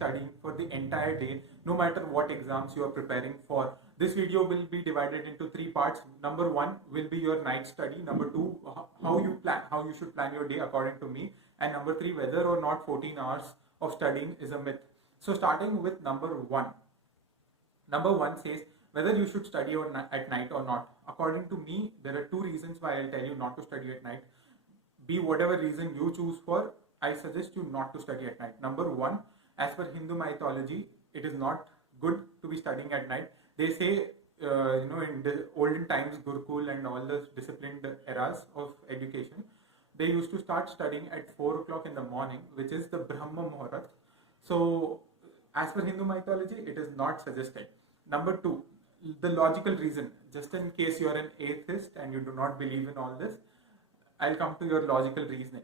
studying for the entire day, no matter what exams you are preparing for. This video will be divided into three parts. Number one will be your night study. Number two, how you should plan your day according to me. And number three, whether or not 14 hours of studying is a myth. So starting with number one. Number one says whether you should study at night or not. According to me, there are two reasons why I'll tell you not to study at night. Be whatever reason you choose for, I suggest you not to study at night. Number one, as per Hindu mythology, it is not good to be studying at night. They say, in the olden times, Gurukul and all the disciplined eras of education, they used to start studying at 4 o'clock in the morning, which is the Brahma Muhurat. So, as per Hindu mythology, it is not suggested. Number two, the logical reason, just in case you are an atheist and you do not believe in all this, I'll come to your logical reasoning.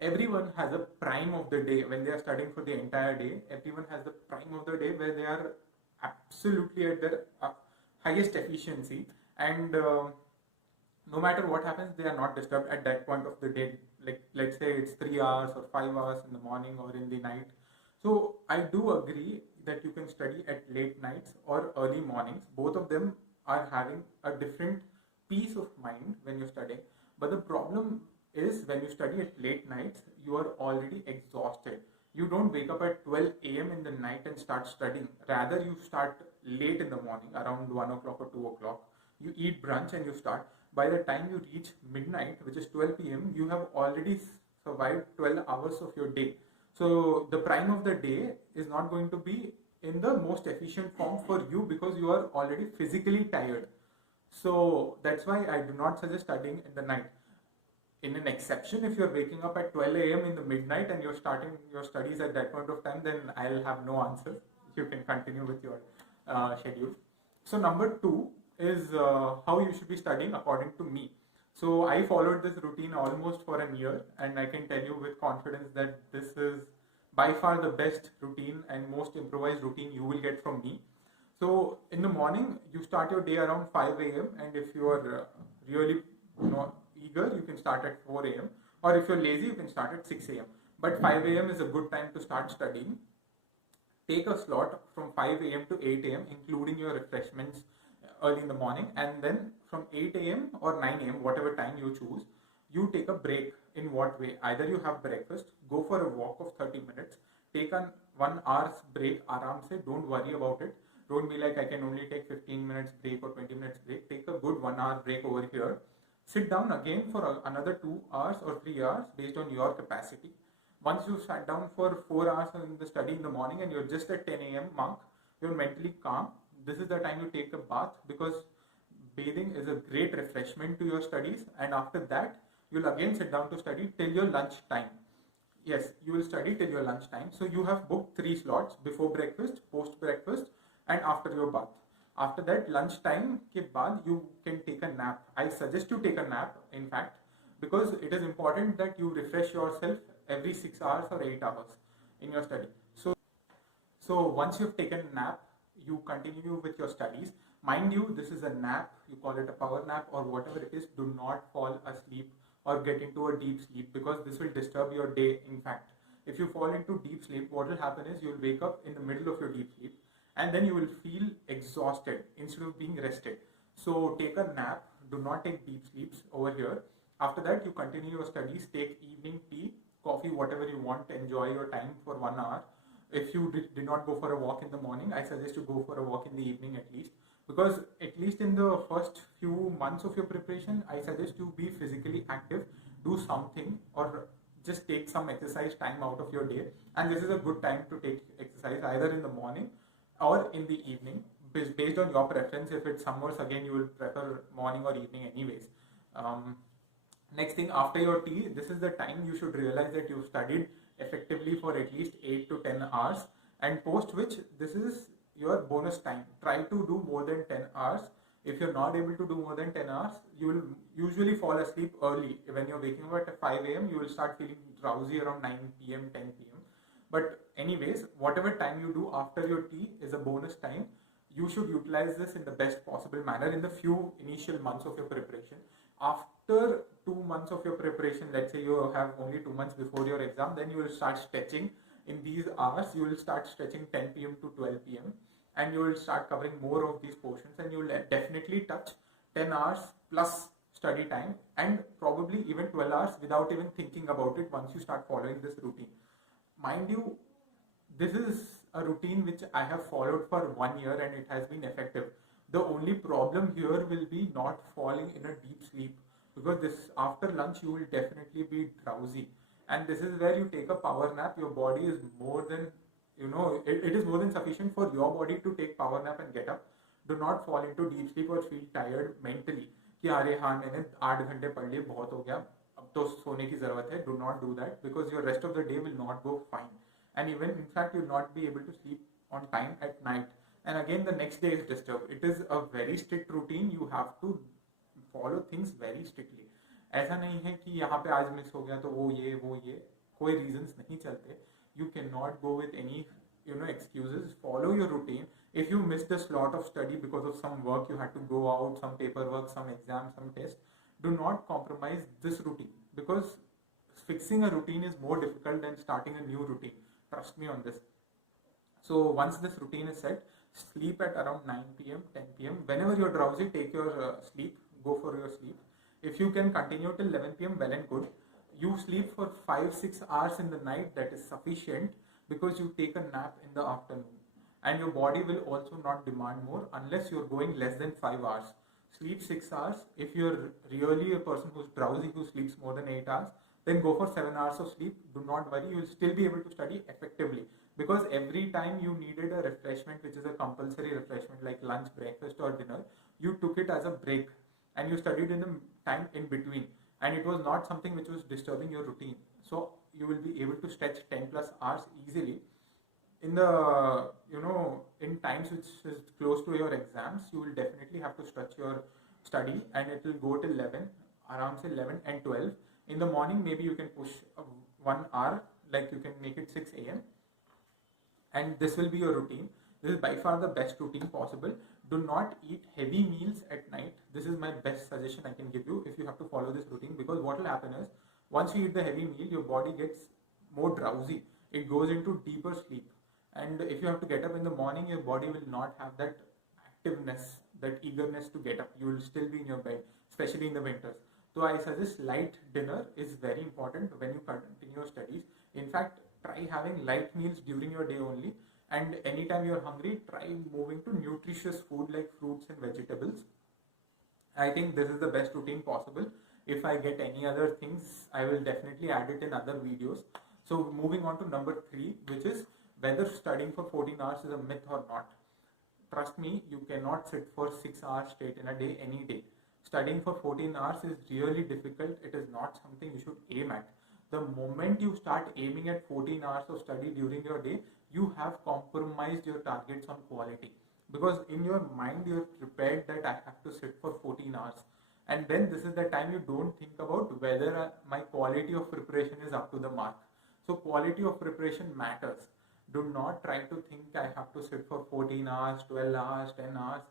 Everyone has a prime of the day when they are studying for the entire day. Everyone has the prime of the day where they are absolutely at their highest efficiency, and no matter what happens, they are not disturbed at that point of the day. Like, let's say it's 3 hours or 5 hours in the morning or in the night. So I do agree that you can study at late nights or early mornings. Both of them are having a different peace of mind when you're studying. But the problem is when you study at late nights, you are already exhausted. You don't wake up at 12 a.m. in the night and start studying. Rather, you start late in the morning, around 1 o'clock or 2 o'clock. You eat brunch and you start. By the time you reach midnight, which is 12 p.m., you have already survived 12 hours of your day. So the prime of the day is not going to be in the most efficient form for you because you are already physically tired. So that's why I do not suggest studying in the night. In an exception, if you're waking up at 12 a.m. in the midnight and you're starting your studies at that point of time, then I'll have no answer. You can continue with your schedule. So number two is how you should be studying according to me. So I followed this routine almost for a year, and I can tell you with confidence that this is by far the best routine and most improvised routine you will get from me. So in the morning, you start your day around 5 a.m. and if you are really eager, you can start at 4 a.m. or if you're lazy, you can start at 6 a.m. But 5 a.m. is a good time to start studying. Take a slot from 5 a.m. to 8 a.m. including your refreshments early in the morning, and then from 8 a.m. or 9 a.m., whatever time you choose, you take a break. In what way? Either you have breakfast, go for a walk of 30 minutes, take an 1 hour's break, aram se, don't worry about it. Don't be like, I can only take 15 minutes break or 20 minutes break. Take a good 1 hour break over here. Sit down again for another 2 hours or 3 hours based on your capacity. Once you sat down for 4 hours in the study in the morning and you're just at 10 a.m. mark, you're mentally calm. This is the time you take a bath because bathing is a great refreshment to your studies, and after that you'll again sit down to study till your lunch time. Yes, you will study till your lunch time. So you have booked 3 slots: before breakfast, post breakfast, and after your bath. After that lunch time ke baad you can take a nap. I suggest you take a nap, in fact, because it is important that you refresh yourself every 6 hours or 8 hours in your study. So once you've taken a nap, you continue with your studies. Mind you, this is a nap, you call it a power nap or whatever it is. Do not fall asleep or get into a deep sleep because this will disturb your day. In fact, if you fall into deep sleep, what will happen is you'll wake up in the middle of your deep sleep and then you will feel exhausted instead of being rested. So take a nap, do not take deep sleeps over here. After that, you continue your studies, take evening tea, coffee, whatever you want, enjoy your time for 1 hour. If you did not go for a walk in the morning, I suggest you go for a walk in the evening at least, because at least in the first few months of your preparation, I suggest you be physically active, do something, or just take some exercise time out of your day. And this is a good time to take exercise either in the morning or in the evening, based on your preference. If it's summers, again, you will prefer morning or evening anyways. Next thing, after your tea, this is the time you should realize that you've studied effectively for at least 8 to 10 hours, and post which this is your bonus time. Try to do more than 10 hours. If you're not able to do more than 10 hours, you will usually fall asleep early. When you're waking up at 5 a.m., you will start feeling drowsy around 9 p.m., 10 p.m. But anyways, whatever time you do after your tea is a bonus time. You should utilize this in the best possible manner in the few initial months of your preparation. After 2 months of your preparation, let's say you have only 2 months before your exam, then you will start stretching in these hours you will start stretching 10 p.m. to 12 p.m. and you will start covering more of these portions, and you will definitely touch 10 hours plus study time, and probably even 12 hours without even thinking about it once you start following this routine. Mind you, this is a routine which I have followed for 1 year and it has been effective. The only problem here will be not falling in a deep sleep, because this after lunch you will definitely be drowsy, and this is where you take a power nap. Your body is more than, it is more than sufficient for your body to take power nap and get up. Do not fall into deep sleep or feel tired mentally कि अरे हाँ मैंने 8 घंटे पढ़ लिए, बहुत हो गया, अब तो सोने की जरूरत है. Do not do that, because your rest of the day will not go fine, and even in fact you will not be able to sleep on time at night, and again the next day is disturbed. It is a very strict routine. You have to follow things very strictly. ऐसा नहीं है कि यहाँ पे आज miss हो गया तो वो ये कोई reasons नहीं चलते. You cannot go with any excuses. Follow your routine. If you missed a slot of study because of some work you had to go out, some paperwork, some exam, some test, do not compromise this routine, because fixing a routine is more difficult than starting a new routine. Trust me on this. So once this routine is set, sleep at around 9 p.m., 10 p.m. Whenever you're drowsy, take your sleep, go for your sleep. If you can continue till 11 p.m., well and good. You sleep for 5-6 hours in the night, that is sufficient, because you take a nap in the afternoon. And your body will also not demand more unless you're going less than 5 hours. Sleep 6 hours. If you're really a person who's drowsy, who sleeps more than 8 hours, then go for 7 hours of sleep. Do not worry, you'll still be able to study effectively, because every time you needed a refreshment, which is a compulsory refreshment like lunch, breakfast or dinner, you took it as a break and you studied in the time in between, and it was not something which was disturbing your routine. So you will be able to stretch 10 plus hours easily. In the in times which is close to your exams, you will definitely have to stretch your study, and it will go till 11, around say 11 and 12. In the morning maybe you can push 1 hour, like you can make it 6 a.m. and this will be your routine. This is by far the best routine possible. Do not eat heavy meals at night. This is my best suggestion I can give you if you have to follow this routine, because what will happen is once you eat the heavy meal, your body gets more drowsy. It goes into deeper sleep, and if you have to get up in the morning, your body will not have that activeness, that eagerness to get up. You will still be in your bed, especially in the winters. So I suggest light dinner is very important when you continue your studies. In fact, try having light meals during your day only, and anytime you're hungry, try moving to nutritious food like fruits and vegetables. I think this is the best routine possible. If I get any other things, I will definitely add it in other videos. So moving on to number 3, which is whether studying for 14 hours is a myth or not. Trust me, you cannot sit for 6 hours straight in a day any day. Studying for 14 hours is really difficult. It is not something you should aim at. The moment you start aiming at 14 hours of study during your day, you have compromised your targets on quality, because in your mind you're prepared that I have to sit for 14 hours, and then this is the time you don't think about whether my quality of preparation is up to the mark. So quality of preparation matters. Do not try to think I have to sit for 14 hours, 12 hours, 10 hours.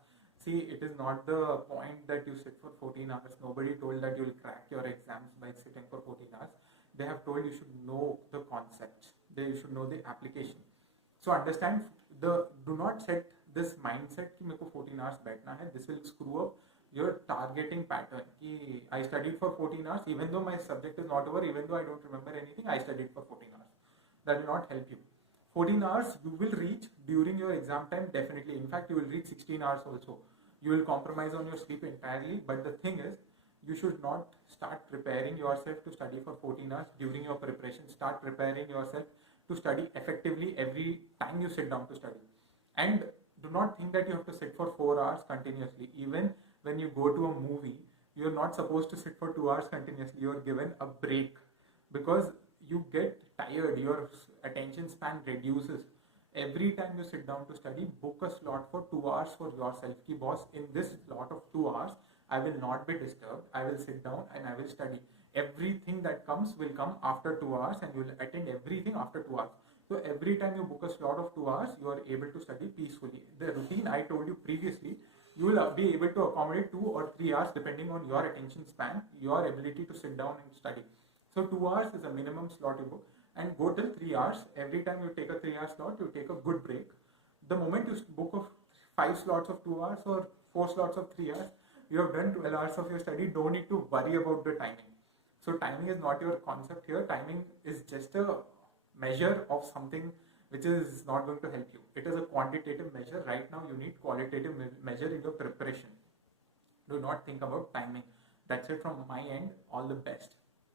See, it is not the point that you sit for 14 hours. Nobody told that you'll crack your exams by sitting for 14 hours. They have told you should know the concepts. They should know the application. So understand, do not set this mindset कि मेरे को 14 hours बैठना है. This will screw up your targeting pattern. कि I studied for 14 hours, even though my subject is not over, even though I don't remember anything, I studied for 14 hours. That will not help you. 14 hours you will reach during your exam time, definitely. In fact, you will reach 16 hours also. You will compromise on your sleep entirely, but the thing is, you should not start preparing yourself to study for 14 hours during your preparation. Start preparing yourself to study effectively every time you sit down to study. And do not think that you have to sit for 4 hours continuously. Even when you go to a movie, you're not supposed to sit for 2 hours continuously. You're given a break, because you get tired, your attention span reduces. Every time you sit down to study, book a slot for 2 hours for yourself. Ki boss, in this slot of 2 hours, I will not be disturbed. I will sit down and I will study. Everything that comes will come after 2 hours, and you will attend everything after 2 hours. So every time you book a slot of 2 hours, you are able to study peacefully. The routine I told you previously, you will be able to accommodate 2 or 3 hours depending on your attention span, your ability to sit down and study. So 2 hours is a minimum slot you book, and go till 3 hours. Every time you take a 3 hour slot, you take a good break. The moment you book of 5 slots of 2 hours or 4 slots of 3 hours, you have done 12 hours of your study. Don't need to worry about the timing. So timing is not your concept here. Timing is just a measure of something which is not going to help you. It is a quantitative measure. Right now, you need qualitative measure in your preparation. Do not think about timing. That's it from my end. All the best.